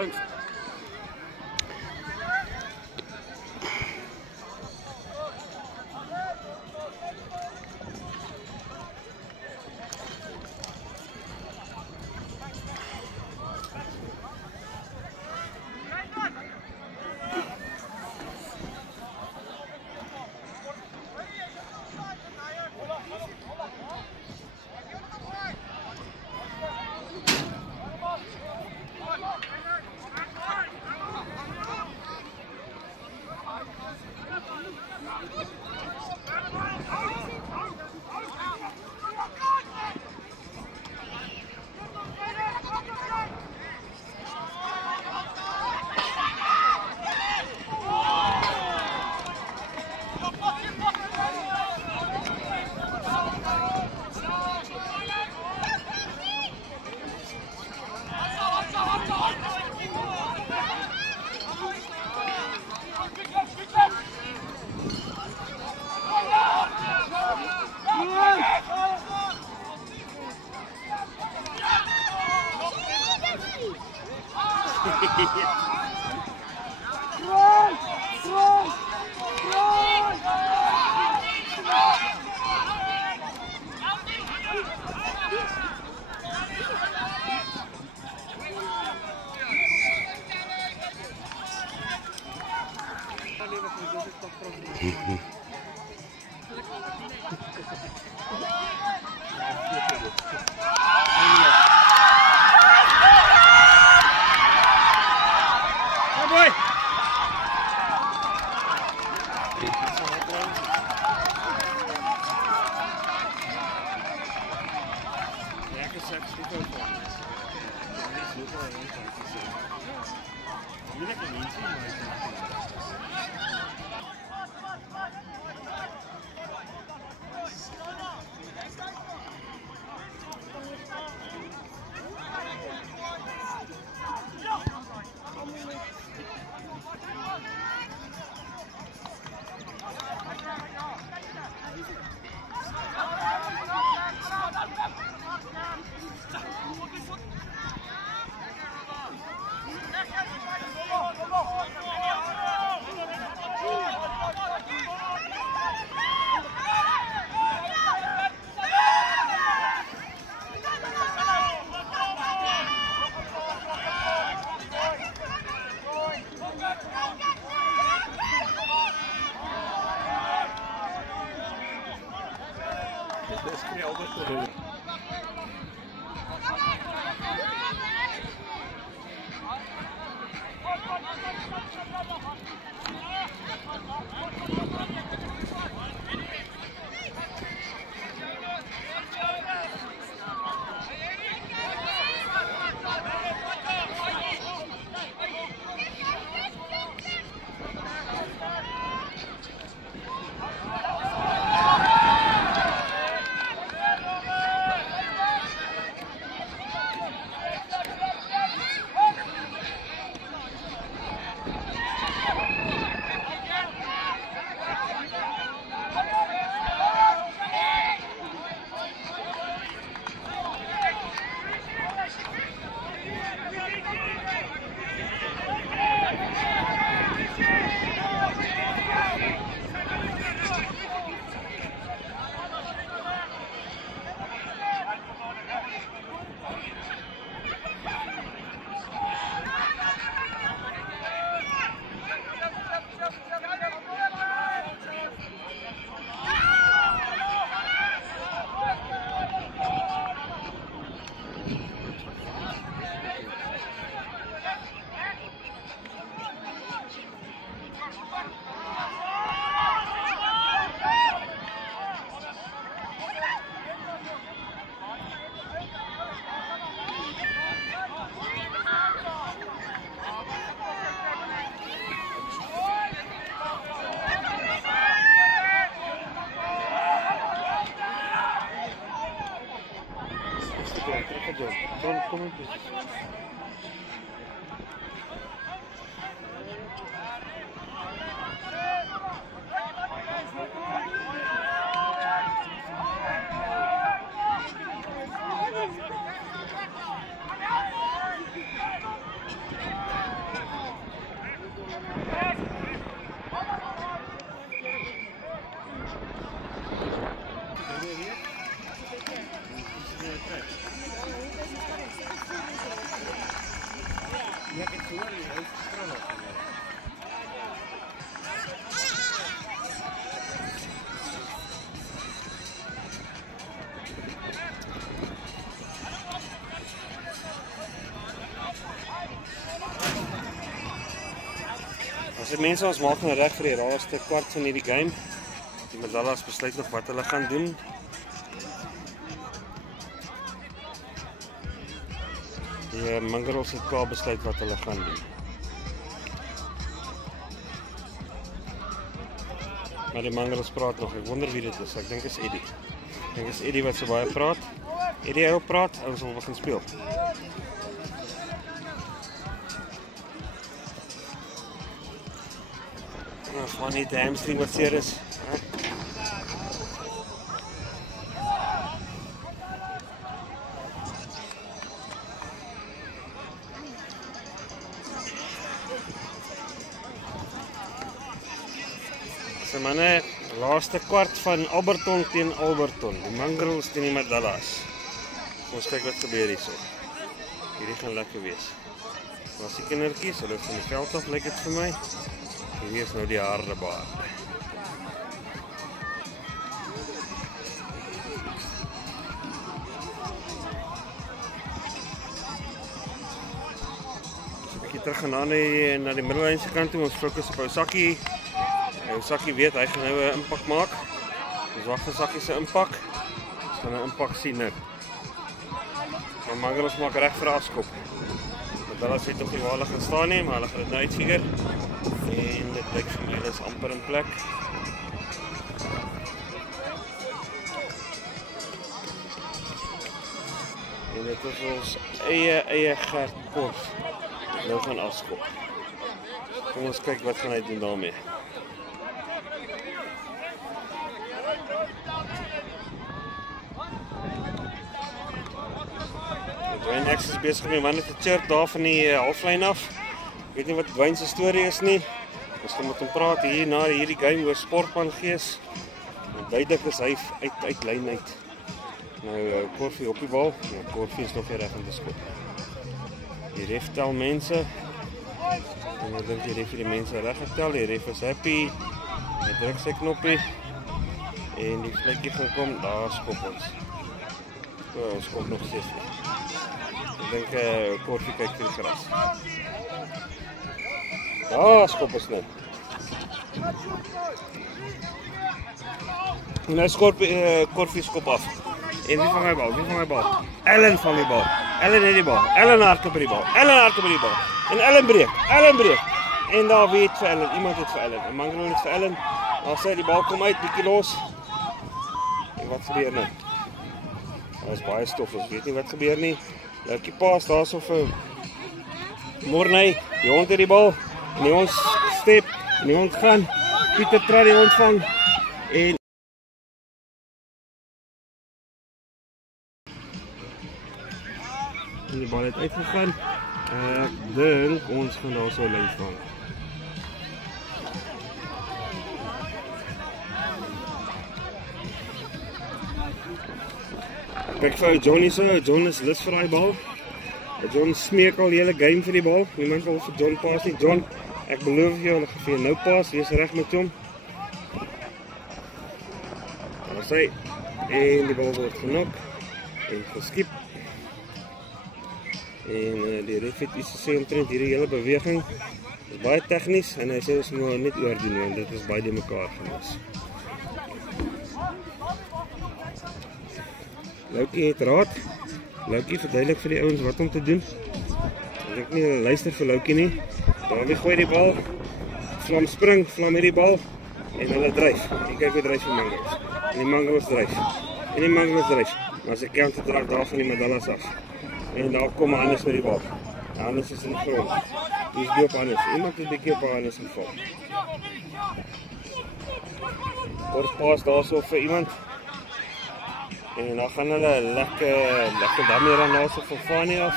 Thanks. As die mense ons maak nou reg vir die laaste kwart van hierdie game. Die Medallas besluit nog wat hulle gaan doen. Die Mangaros het klaar besluit wat hulle gaan doen. Maar die Mangaros praat nog. Ek wonder wie dit is. Ek dink is Eddie. Ek dink is Eddie wat so baie praat. Eddie hy praat, ons wil begin speel. Van die hamstring wat seer is. So manne, laaste kwart van Alberton teen Alberton. Die Mangaros teen die Medallas. Ons kyk wat gebeur hierso. Hierdie gaan lekker wees. Was die kindertjies, hulle is van die veld af, lyk dit vir my. Hier is nou die harde baan. So 'n bietjie terug gaan na die middellyn se kant toe. Ons fokus op Osaki. Osaki weet hy gaan nou 'n impak maak. Ons wag vir Osaki se impak. Ons gaan 'n impak sien nou. Maar Mangaros maak reg vir afskop. Hulle het nog nie waar hulle gaan staan nie, maar hulle gaan dit nou uitfigure. En dit lyk vir my dit is amper in plek. En dit is ons eie Gert Korf. Nou gaan afskop. Kom ons kyk wat gaan hy doen daarmee. Dwayne X is besig om die man te chirp daar van die halflyn af. Ek weet nie wat Dwayne se storie is nie. Ons gaan met hom praat hier na hierdie game oor sportman gees. En duidelik is hy uit lyn uit. Nou Korfie op die bal. Nou Korfie is nog nie reg om te skop. Die ref tel mense. En ek dink die ref het die mense reg getel. Die ref is happy. Hy druk sy knoppie. En die vlekkie gaan kom, daar skop ons. So, ons skop nog steeds nie. Ek dink Korfie kyk vir die gras. Daar skop ons nou. En hy Korfie skop af. En wie vang hy bal? Wie vang hy bal? Ellen vang die bal. Ellen het die bal. Ellen hardloop by die bal. Ellen hardloop by die bal. En Ellen breek. Ellen breek. En daar weet vir Ellen. Iemand het vir Ellen. En Mangaros het vir Ellen. Daar sê die bal kom uit, bietjie los. En wat gebeur nou? Daar is baie stof. Ons weet nie wat gebeur nie. Leukie paas daarso vir Morney. Die hond het die bal. En die hond step. En die hond gaan. Pieter Traat die hond vang. En die bal het uitgegaan. Ek dink ons gaan daar so lyn vang. Kyk vir Johnny so, John is lus vir daai bal. John smeek al die hele game vir die bal. Niemand wil vir John paas nie. John, ek beloof jou, hulle gaan vir jou nou paas. Wees reg met hom. Daar is hy. En die bal word genok. En geskiep. En die ref het iets gesê omtrent hierdie hele beweging. Dit is baie tegnies en hy sê ons moet net oordoen want dit is baie die mekaar van ons. Loukie het raad. Loukie verduidelik vir die ouens wat om te doen. Ek dink nie hulle luister vir Loukie nie. Dawie gooi die bal. Vlam spring, Vlam hierdie bal en hulle dryf. Jy kyk hoe dryf die Mangaros. En die Mangaros dryf. En die Mangaros dryf. Maar as 'n counter draak daar van die Medallas af. En daar kom Hannes met die bal. Hannes is in die grond. Hier is die op Hannes. Iemand het 'n bietjie op Hannes geval. Kort paas daar so vir iemand. En dan gaan hulle lekker daarmee dan na so van Fanie af.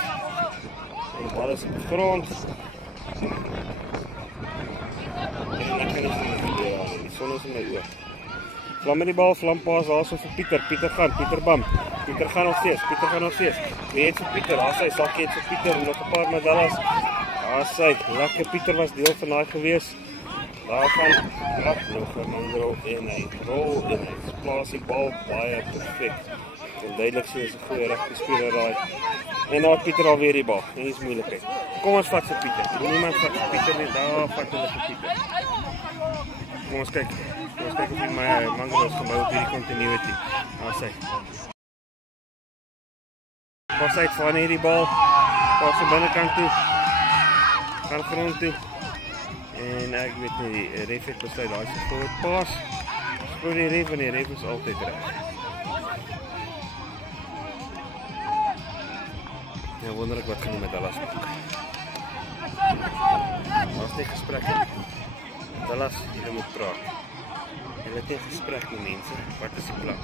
En die bal is op die grond. En dan kan ons die son is in my oog. Vlam met die bal, Vlam paas daar so vir Pieter. Pieter bam. Pieter gaan nog steeds. Wie het vir Pieter? Daar sy sakkie het vir Pieter en nog 'n paar Medallas. Sy, lekker Pieter was deel van daai gewees. Daarvan nog 'n Mangro en hy rol en hy plaas die bal baie perfek. En duidelik sê is 'n goeie rugbyspeler daai. En daar Pieter alweer die bal. Nie is moeilikheid. Kom ons vat vir Pieter. Niemand vat vir Pieter nie. Daar vat hulle vir Pieter. Kom ons kyk. Kom ons kyk of die Mangro is gebou op hierdie continuity. Daar sy. Pas uit van hierdie bal. Pas aan binnekant toe. Gaan grond toe. En ek weet nie, die ref het besluit, daar is 'n groot pas. Spoor die ref en die ref is altyd reg. Ja, wonderlik wat gaan die Medalas maak. Daar is nie gesprek nie. Medalas, julle moet praat. Julle het nie gesprek met mense. Wat is die plan?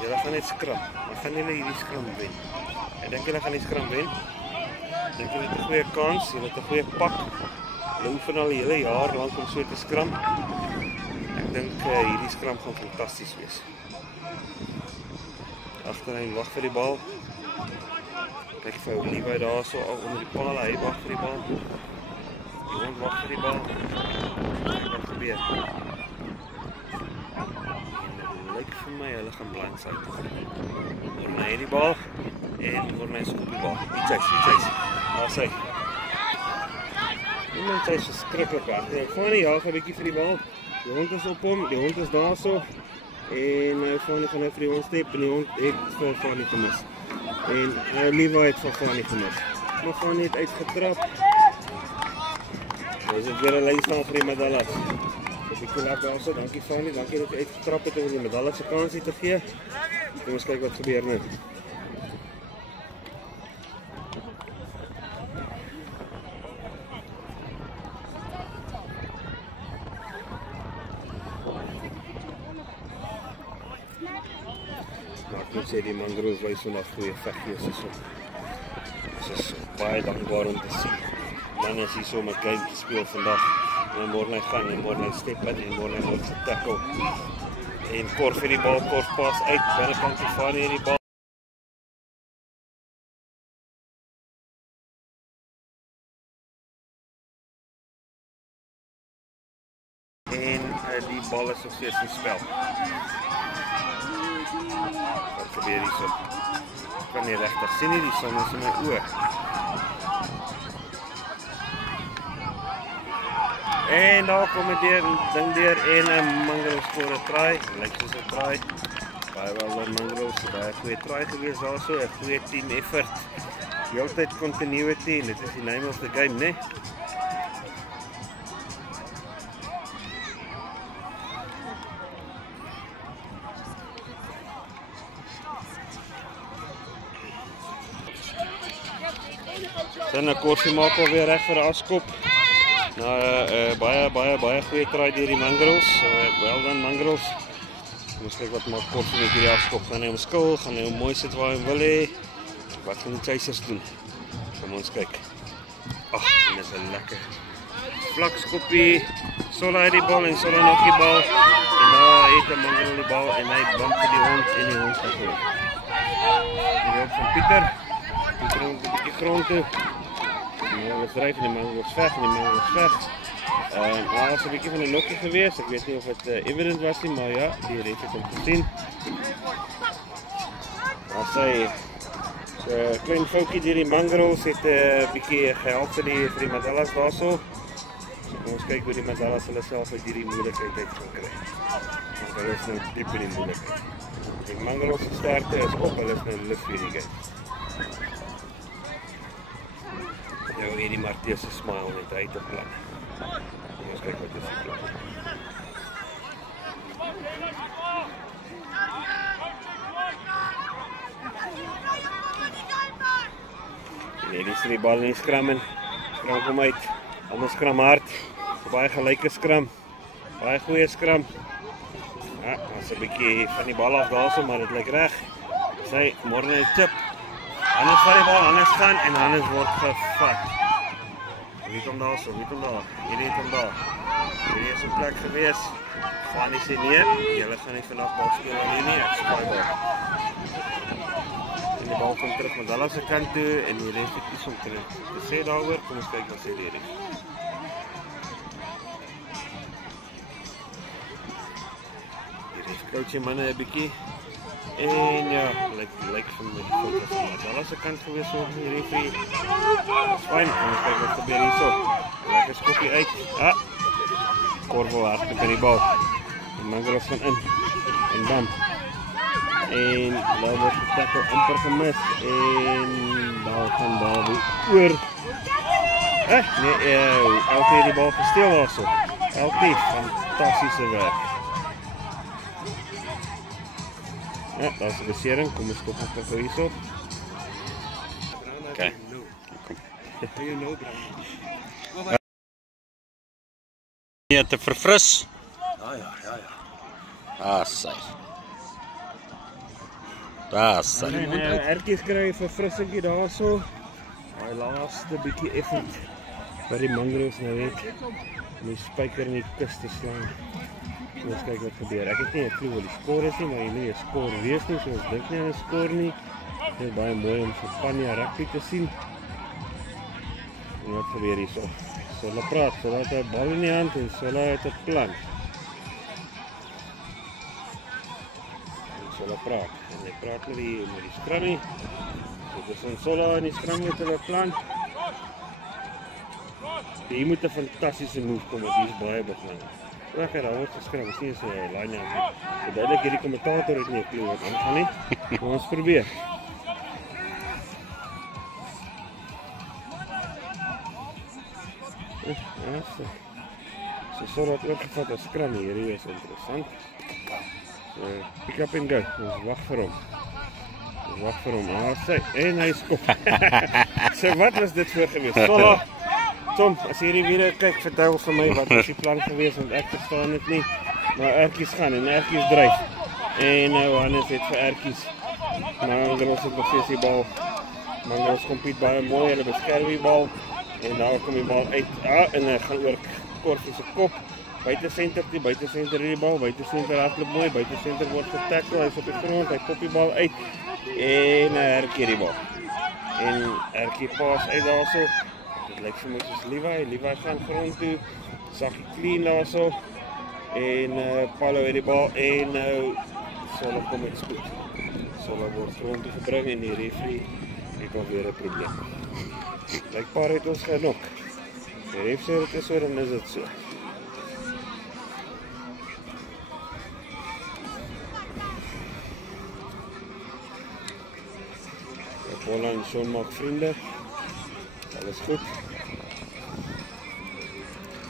Julle gaan net skram. Maar gaan julle hierdie skram wen? Ek dink julle gaan die skram wen. Ek dink julle het 'n goeie kans, julle het 'n goeie pak. Hulle oefen al die hele jaar lank om so te skram. Ek dink hierdie skram gaan fantasties wees. Agterlyn wag vir die bal. Kyk vir Levi daar so al onder die paal, hy wag vir die bal. Die hond wag vir die bal. Kyk wat gebeur. En lyk vir my hulle gaan blindside. Morne het die bal en Morne skop die bal. Die chase. Daar sy. Iemand is verskriklik hard. Ek gaan nie jaag 'n bietjie vir die bal. Die hond is op hom, die hond is daar so. En hy gaan nou vir die hond step en die hond het vir Fanie gemis. En Levi het vir Fanie gemis. Maar Fanie het uitgetrap. Dis weer 'n lyn staan vir die Medalas. Dis 'n bietjie lekker daarso. Dankie Fanie, dankie dat jy uitgetrap het om die Medalas se kansie te gee. Kom ons kyk wat gebeur nou. Ek sê die Mangros wys vandag goeie veggees hierso. Dit is baie dankbaar om te sien. Man is hierso met game gespeel vandag. En môre gaan en môre step in en môre word getackle. En kort vir die bal, kort pas uit binnekant toe van hierdie bal. En die bal is nog steeds in spel. Wat gebeur hierso? Ek kan nie regtig sien nie, die son is in my oë. En daar kom dit ding deur en 'n Mangro skoor 'n try. Lyk soos 'n try. Baie wel Mangro se baie goeie try gewees daarso, 'n goeie team effort. Heeltyd continuity en dit is die name of the game, né? Dan 'n korsie maak alweer reg vir 'n afskop. Baie goeie try deur die Mangros. Wel dan Mangros. Ons kyk wat maak korsie met hierdie afskop. Gaan hy hom skil, gaan hy hom mooi sit waar hy wil hê. Wat gaan die Chasers doen? Kom ons kyk. Ag, dit is 'n lekker vlak skoppie. Sola het die bal en Sola nog die bal. En daar het 'n Mangro die bal en hy bump vir die hond en die hond gaan toe. Die hond van Pieter. Pieter hond 'n bietjie grond toe. Ons dryf en die man was weg en die man was weg. Daar was 'n bietjie van 'n lokkie geweest. Ek weet nie of dit evident was nie, maar ja, die ref het hom gesien. Daar sê klein foutjie deur die Mangros het 'n bietjie gehelp vir die Medalas daarso. Kom ons kyk hoe die Medalas hulle self uit hierdie moeilikheid uit gaan kry. Want hulle is nou diep in die moeilikheid. Die Mangros se sterkte is op, hulle is nou lif hierdie game. Nou hierdie Martie se smile net uit 'n plan. Kom ons kyk wat is die plan. Nee, dis die bal nie skram en skram kom uit. Anders skram hard. Baie gelyke skram. Baie goeie skram. Ja, ons 'n bietjie van die bal af daarso, maar dit lyk reg. Sy môre 'n tip. Hannes vat die bal, Hannes gaan en Hannes word gevat. Wie kom daar so? Wie kom daar? Hierdie kom daar. Hierdie is 'n plek gewees. Fanie sê nee, julle gaan nie vandag bal speel alleen nie, ek spaai bal. En die bal kom terug Mandela se kant toe en die ref het iets om te sê daaroor. Kom ons kyk wat sê die ref. Die ref coach die manne 'n bietjie. En ja, lyk vir my die fokus van Mandela se kant gewees so die referee. Dis fyn, kom ons kyk wat gebeur hierso. Lekker skoppie uit. Korvo hardloop in die bal. Die Mangaros gaan in. En dan en daar word die tackle amper gemis en bal gaan daar weer oor. Nee, LT die bal gesteel daarso. LT, fantastiese werk. Ja, daar is 'n besering, kom ons stop net gou hierso. Okay. Kom. Ja, te verfris. Ja. Sy. Daar sy. Ertjies kry 'n verfrissingkie daarso. Daai laaste bietjie effort by die Mangaros nou net om die spyker in die kus te slaan. Ons kyk wat gebeur. Ek het nie 'n klou wat die skoor is nie, maar jy moet 'n skoor wees nie, so ons dink nie aan 'n skoor nie. Dit is baie mooi om vir Spanje rugby te sien. En wat gebeur hierso? Hulle praat, hulle het 'n bal in die hand en hulle het 'n plan. Hulle praat. En hy praat met die scrummie. Dit is ons Sola en die scrummie het hulle plan. Hier moet 'n fantastiese move kom, want hier is baie begin. Lekker, daar word geskram, is nie eens 'n line out nie. So duidelik hierdie kommentator het nie 'n klou wat aangaan nie. Maar ons probeer. Ja, so Sola het oorgevat as scrum, hierdie is interessant. Pick up and go, ons wag vir hom. Sy, en hy skop. So wat was dit voor gewees? Sola, Tom, as jy hierdie video kyk, vertel vir my wat was die plan gewees, want ek verstaan dit nie. Maar Ertjies gaan en Ertjies dryf. En nou Hannes het vir Ertjies. Mangaros het nog steeds die bal. Mangaros compete baie mooi, hulle beskerm die bal. En daar kom die bal uit. En hy gaan oor Korvo se kop. Buite senter die bal, buite senter hardloop mooi, buite senter word getackle, hy's op die grond, hy kop die bal uit en hy herkeer die bal. En Ertjie paas uit daarso. Dit lyk vir my soos Levi gaan grond toe, sakkie clean daarso. En Paulo het die bal en nou Sola kom met spoed. Sola word grond toe gebring en die referee het alweer 'n probleem. Blykbaar het ons genok. Die ref sê dit is so, dan is dit so. Paula en Sean maak vriende. Alles goed.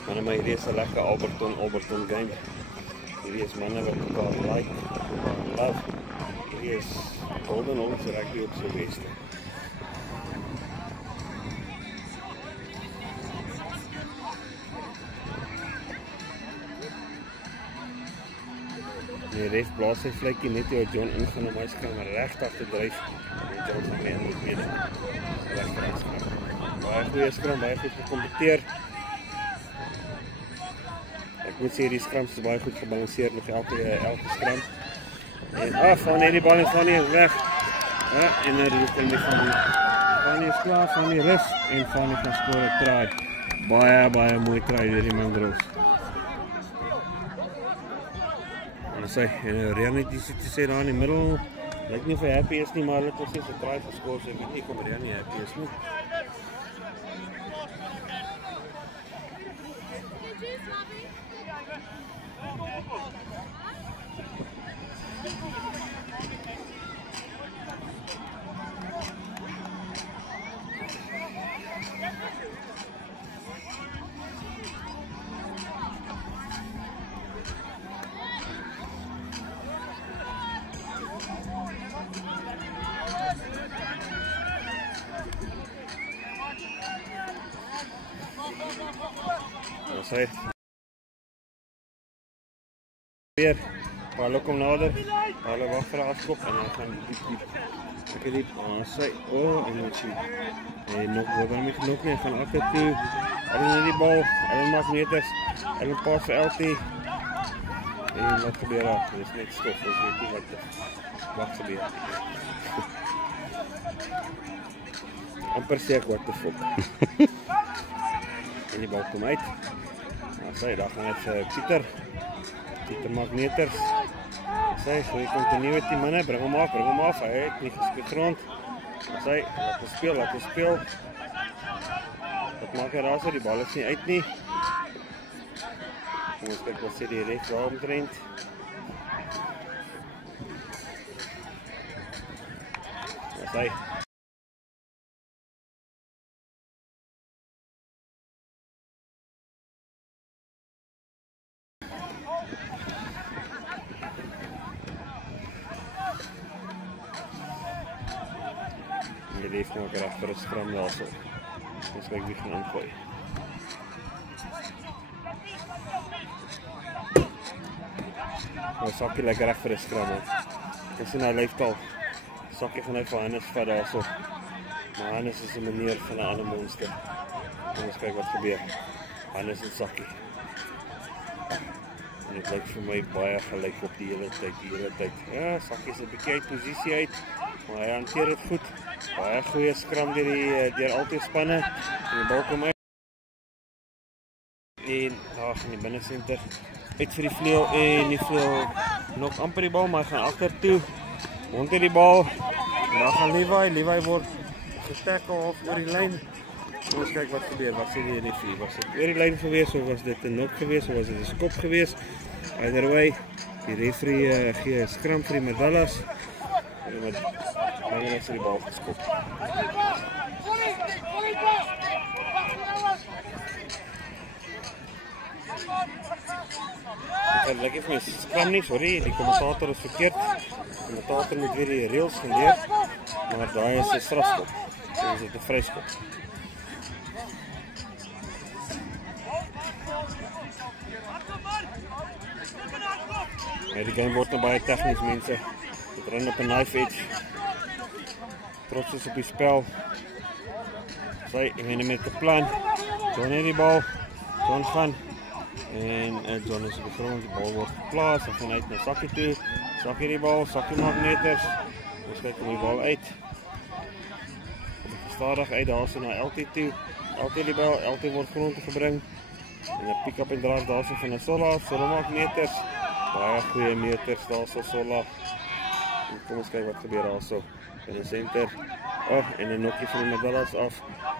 Maar my hierdie is 'n lekker Alberton game. Hierdie is manne wat mekaar like, mekaar love. Hierdie is Golden Olds rugby op sy beste. Die ref blaas sy vletjie net toe John ingaan om hy skram regtig te dryf. En John van Reen moet mee. Lekker skram. Baie goeie skram, baie goed gekompeteer. Ek moet sê die skrams is baie goed gebalanseerd met elke skram. En van die bal en van die is weg. Ja, en nou die kom die van die is klaar, van die rus en van die gaan skoor 'n try. Baie mooi try deur die Mangaros. En Rian het iets te sê daar in die middel. Lyk nie vir happy is nie, maar hulle het nog steeds 'n try geskor, so ek weet nie kom Rian nie happy is nie. Sy weer Paulo kom nader. Paulo wag vir 'n afskop en hy gaan diep. Ek diep. Sy en net sien. En nog word hom nie genoeg nie, gaan agter toe. Hulle die bal, hulle maak meters. Hulle pas vir LT. En wat gebeur daar? Dis net stof, ons weet nie wat gebeur. amper sê ek wat te fok. En die bal kom uit. Sy, daar gaan hy vir Pieter. Pieter maak meters. Sy, goeie continuity manne, bring hom af. Hy het nie geskik grond. Sy, laat ons speel. Wat maak hy daar so, die bal is nie uit nie. Kom ons kyk wat sê die ref daar omtrent. Sy. Die ref maak reg vir 'n skram daarso. Ons kyk wie gaan ingooi. Sakkie lekker reg vir 'n skram. Dis in hy lyftaal. Sakkie gaan hy vir Hannes vat daarso. Maar Hannes is 'n meneer van 'n ander monster. Ons kyk wat gebeur. Hannes en Sakkie. En dit lyk vir my baie gelyk op die hele tyd. Ja, Sakkie is 'n bietjie uit posisie uit, maar hy hanteer dit goed. Baie goeie skram deur altyd spanne. En die bal kom uit. En daar gaan die binnesenter uit vir die vleuel en die vleuel nog amper die bal, maar hy gaan agter toe. Onder die bal. En daar gaan Levi word getackle half oor die lyn. Ons kyk wat gebeur. Wat sê die referee? Was dit oor die lyn gewees of was dit 'n knock gewees of was dit 'n skop gewees? Either way, die referee gee 'n skram vir die Medallas. En met Mangelos die bal geskop. Ek lyk vir my skram nie, sorry, die kommentator is verkeerd. Die kommentator moet weer die reëls geleer, maar daai is 'n strafskop. Dit is 'n vryskop. Die game word nou baie tegnies, mense. Dit ren op 'n knife edge. Trots is op die spel. Sy en met 'n plan. John het die bal. John gaan. En John is op die grond. Die bal word geplaas. Hy gaan uit na Sakkie toe. Sakkie die bal. Sakkie maak meters. Ons kyk om die bal uit. Stadig uit daarso na LT toe. LT die bal. LT word grond toe gebring. En 'n pick-up en draaf daarso van 'n Sola. Sola maak meters. Baie goeie meters daarso Sola. En kom ons kyk wat gebeur daarso. In die center. En 'n nokkie van die Medallas af.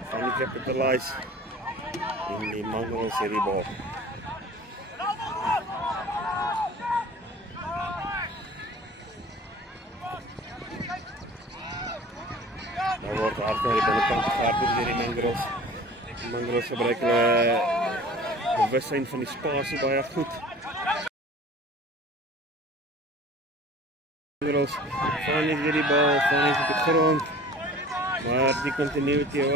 Gaan nie capitalize. En die Mangelos het die bal. Nou word hard na die binnekant gegaard deur die Mangelos. Die Mangelos gebruik hulle bewussyn van die spasie baie goed. Van is weer die bal, van is op die grond. Maar die continuity hou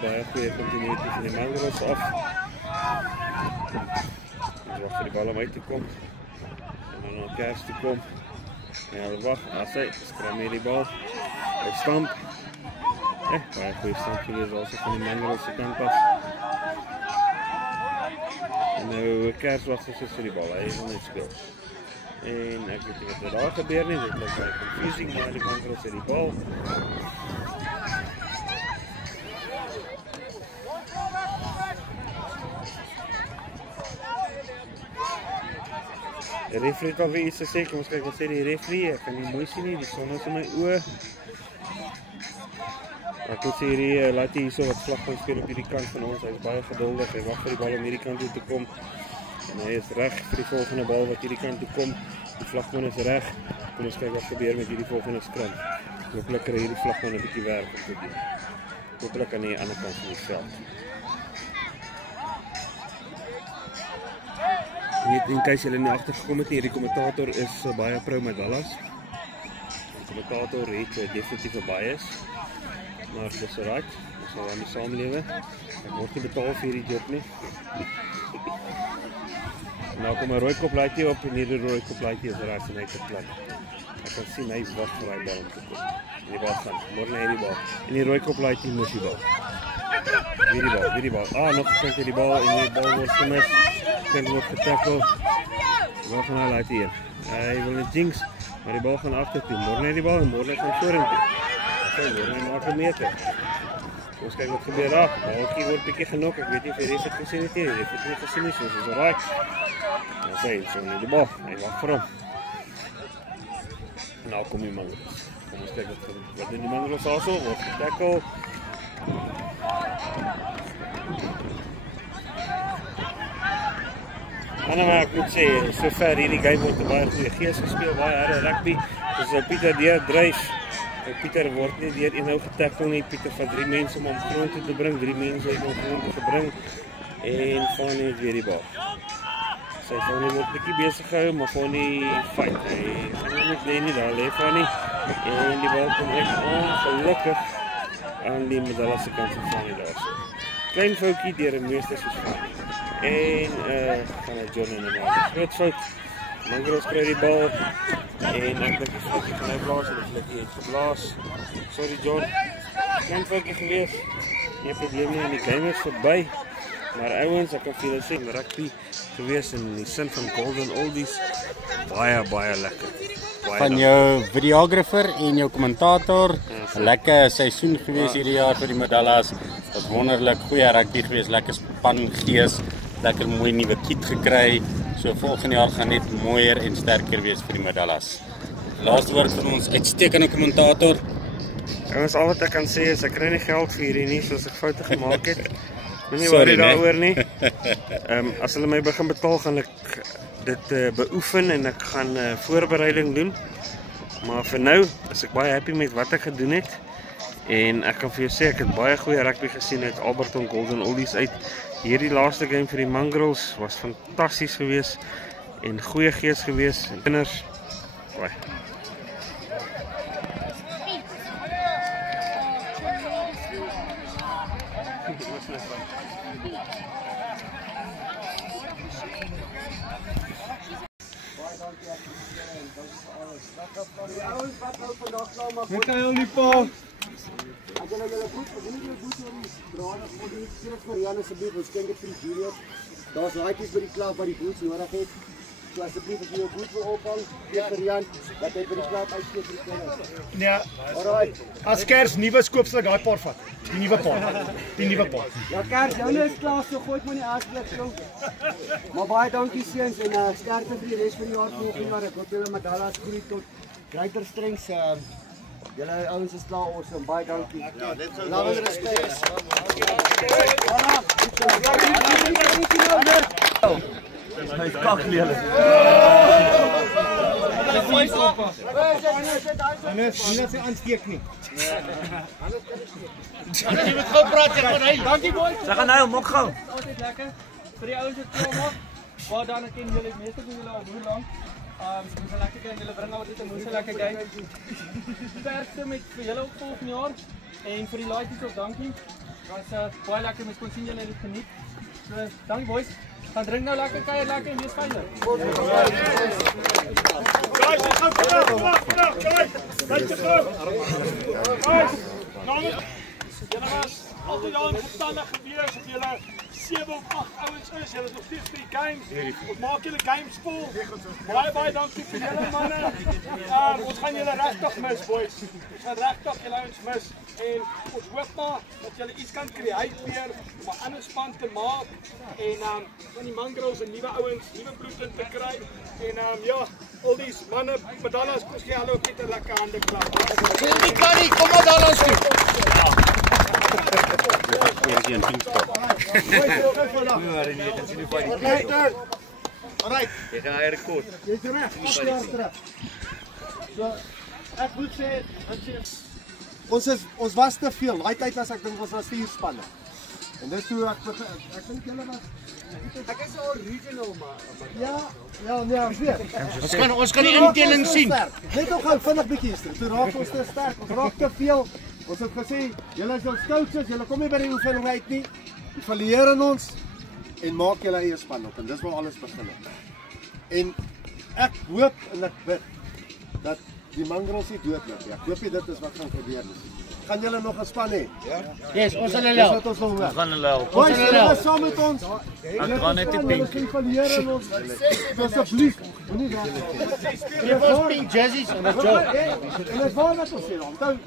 baie goeie continuity van die Mangelos af. Ons wacht vir die bal om uit te kom. En dan na Kers te kom. En hulle wacht, hy skram hier die bal. Hy stamp. Baie goeie stamp gewees also van die Mangelos se kant af. En nou Kers wacht soos vir die bal, hy wil net speel. En ek weet nie wat daar gebeur nie, dit was baie confusing, maar die Mangelos het die bal. Die referee het alweer iets gesê, kom ons kyk wat sê die referee, ek kan nie mooi sien nie, die son is in my oë. Ek wil sê hierdie laat hier so wat vlagpunt speel op hierdie kant van ons, hy is baie geduldig, hy wag vir die bal om hierdie kant toe te kom. En hy is reg vir die volgende bal wat hierdie kant toe kom. Die vlagman is reg. Kom ons kyk wat gebeur met hierdie volgende skram. Hopelijk kry hierdie vlagman 'n bietjie werk om te doen. Hopelijk aan die ander kant van die veld. In case julle nie agtergekom het nie, hierdie kommentator is baie pro Medallas. Die kommentator het definitief 'n bias. Maar dis alright. Ons sal daarmee saamlewe. Ek word nie betaal vir hierdie job nie. Nou kom 'n rooi kop laaitjie op en hierdie rooi kop laaitjie is reg en hy het 'n plan. Ek kan sien hy wag vir hy bal om te kom. En die bal gaan, môre hierdie bal. En die rooi kop laaitjie mis die bal. Hierdie bal. Nog 'n punt hierdie bal en die bal word gemis. Kind word getackle. Waar gaan hy laaitjie hier? Hy wil net jinx, maar die bal gaan agter toe. Môre hierdie bal en môre gaan vorentoe. Môre maak 'n meter. Ons kyk wat gebeur daar. Balkie word bietjie genok. Ek weet nie of die ref het gesien het nie. Die ref het nie gesien nie, soos is alright. Dan sê hy, so net die bal. Hy wag vir hom. Nou kom die Mangros. Kom ons kyk wat doen die Mangros also. Word getackle. Maar ek moet sê, sover hierdie game word baie goeie gees gespeel, baie harde rugby. Dus Pieter dryf. Pieter word nie deur eenhou getackle nie. Pieter vat 3 mense om hom grond toe te bring, 3 mense het hom grond toe gebring en Fanny het weer die bal. Sy Fanny word bietjie besig gehou, maar Fanny fight. Hy gaan net lê nie daar lê Fanny en die bal kom echt ongelukkig aan die Medalla se kant van Fanny daar. Klein foutjie deur 'n meester soos Fanny. En van John in die groot fout. Mangros kry die bal en ek dink die flikkie gaan hy blaas en die flikkie het geblaas. Sorry John, klein foutjie gewees. Nie probleem nie, en die game is verby. Maar ouens, ek kan vir julle sê, rugby gewees in die sin van Golden Oldies, baie lekker. Van jou videographer en jou kommentator, 'n lekker seisoen gewees hierdie jaar vir die Medallas. Wat wonderlik, goeie rugby gewees, lekker span gees, lekker mooi nuwe kit gekry. So volgende jaar gaan net mooier en sterker wees vir die Medallas. Laaste woord van ons uitstekende kommentator. Ouens, al wat ek kan sê is ek kry nie geld vir hierdie nie, soos ek foute gemaak het. Moenie Sorry, worry daaroor nie. As hulle my begin betaal, gaan ek dit beoefen en ek gaan voorbereiding doen. Maar vir nou is ek baie happy met wat ek gedoen het. En ek kan vir jou sê, ek het baie goeie rugby gesien uit Alberton Golden Oldies uit. Hierdie laaste game vir die Mangros was fantasties geweest en goeie gees geweest. En kinders, baie. Ek kan jou nie pa. As julle goed, as julle goed oor die drade moet jy sê vir Jan asseblief, ons skenk dit vir die juniors. Daar's laaitjies by die klub wat die boots nodig het. So asseblief as jy jou goed wil ophang, gee vir Jan dat hy by die klub uitsteek vir die kinders. Nee. Alright. As Kers nuwe skoop sal ek daai paar vat. Die nuwe paar. Die nuwe paar. Ja Kers, joune is klaar, so gooi maar nie asblik so. Maar baie dankie seuns en sterkte vir die res van die jaar volgende jaar. Ek hoop julle Medallas groei tot greater strengths. Julle ouens is klaar awesome. Baie dankie. Ja, dit sou baie respek. Hy pak lelik. Anders sy aansteek nie. Jy moet gou praat, jy gaan hy. Dankie boys. Sy gaan nou mok gou. Altyd lekker. Vir die ouens wat klaar maak. Baie dan ken julle meeste van julle al hoe lank. Dis 'n lekker game. Julle bring altyd 'n moeë lekker game. Sterkte met vir julle op volgende jaar en vir die laaitjies ook dankie. Was baie lekker om kon sien julle het dit geniet. So dankie boys. Gaan drink nou lekker kuier lekker en wees veilig. Guys, ek gaan vandag, guys. Kyk te gou. Guys, nou julle was altyd al verstandig gewees of julle 7 of 8 ouens is, julle is nog steeds vir die game. Ons maak julle games vol. Baie dankie vir julle manne. Ons gaan julle regtig mis boys. Ons gaan regtig julle ouens mis en ons hoop maar dat julle iets kan create weer om 'n ander span te maak en van die Mangros en nuwe ouens, nuwe bloed in te kry. En ja, al die manne Medallas kom gee hulle ook net 'n lekker hande klap. Wie kan nie kom Medallas toe. Alright. Jy gaan hy rekord. Jy's reg. So ek moet sê ons was te veel. Daai tyd was ek dink ons was 4 spanne. En dis hoe ek dink julle was ek is al regional maar ja, ek weet. Ons kan die indeling sien. Net nog gou vinnig bietjie hier. Toe raak ons te sterk. Ons raak te veel. Ons het gesê, julle is ons coaches, julle kom nie by die oefening uit nie. Evalueer in ons en maak julle eie span op en dis waar alles begin het. En ek hoop en ek bid dat die Mangros nie doodloop nie. Ek hoop dit is wat gaan gebeur. Gaan julle nog 'n span hê? Ja. Yes, ons gaan hulle help. Ons gaan hulle help. Ons gaan saam met ons. Ek gaan net 'n pink. Evalueer in ons. Asseblief. Moenie weg. Jy was pink jerseys en 'n job. En dit waar wat ons sê dan.